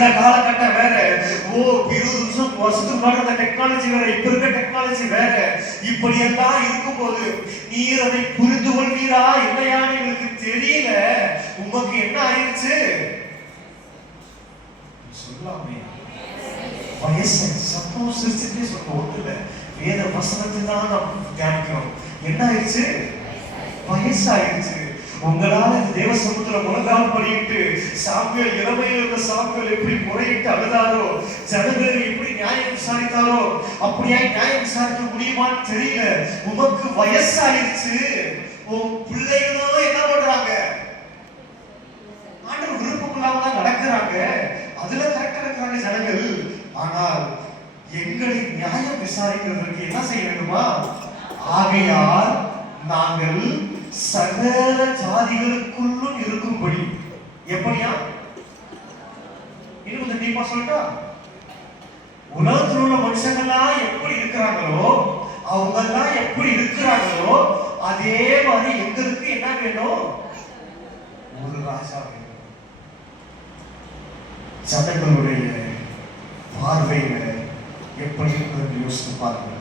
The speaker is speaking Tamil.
அந்த காலகட்டம் வேற. 20 வருஷத்துக்கு முன்னாடி அந்த டெக்னாலஜி வேற, இப்ப இருக்க டெக்னாலஜி வேற. இப்படி எல்லாம் இருக்கும்போது நீர் அதை புரிந்து கொள்வீரா இல்லையான்னு எங்களுக்கு தெரியல. உமக்கு என்ன ஆயிடுச்சு சொல்லாமே. வயசு சத்தம் சிரிச்சுட்டே சொல்ல ஒண்ணு இல்ல, வேத வசனத்தை தான் நாம் தியானிக்கிறோம். என்ன ஆயிடுச்சு? வயசாயிடுச்சு. உங்களால தேவ சமூகத்துல முழங்கால் படிட்டு சாமுவேல் இளமையில் இருந்த சாமுவேல் எப்படி முறையிட்டு அழுதாரோ, ஜனங்களை எப்படி நியாயம் விசாரித்தாரோ அப்படியாய் நியாயம் விசாரிக்க முடியுமான்னு தெரியல. உமக்கு வயசாயிருச்சு. உன் பிள்ளைகளும் என்ன பண்றாங்க? ஆண்டவர் விருப்பம் இல்லாம தான் நடக்கிறாங்க. அதுல கரெக்டா இருக்கிறாங்க ஜனங்கள். ஆனால் எங்களை நியாயம் விசாரிக்கிறதுக்கு என்ன செய்ய வேண்டுமா? ஆகையால் நாங்கள் சகல ஜாதிகளுக்குள்ளும் இருக்கும்படி. எப்படியா? இன்னும் கொஞ்சம் டீப்பா சொல்லிட்டா, உலகத்தில் உள்ள மனுஷங்கள்லாம் எப்படி இருக்கிறாங்களோ, அவங்கெல்லாம் எப்படி இருக்கிறாங்களோ அதே மாதிரி எங்களுக்கு என்ன வேணும்? ஒரு ராஜா வேணும். ஜனங்களுடைய பார்வையில எப்படி யோசித்து பாருங்க.